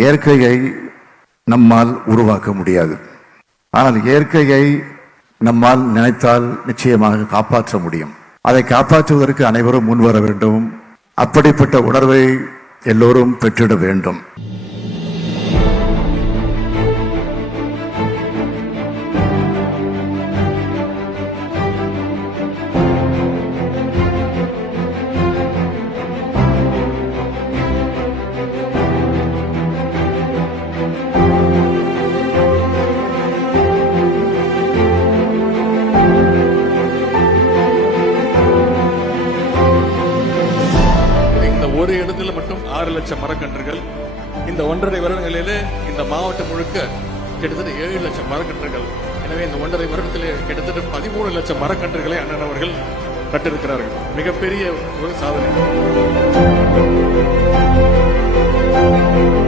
இயற்கையை நம்மால் உருவாக்க முடியாது. ஆனால் இயற்கையை நம்மால் நினைத்தால் நிச்சயமாக காப்பாற்ற முடியும். அதை காப்பாற்றுவதற்கு அனைவரும் முன்வர வேண்டும். அப்படிப்பட்ட உணர்வை எல்லோரும் பெற்றிட வேண்டும். ஒரு இடத்துல மட்டும் 6 லட்சம் மரக்கன்றுகள், இந்த 1.5 வருடங்களிலே இந்த மாவட்டம் முழுக்க கிட்டத்தட்ட 7 லட்சம் மரக்கன்றுகள். எனவே இந்த 1.5 வருடத்திலே கிட்டத்தட்ட 13 லட்சம் மரக்கன்றுகளை அண்ணன் அவர்கள் நட்டிருக்கிறார்கள். மிகப்பெரிய ஒரு சாதனை.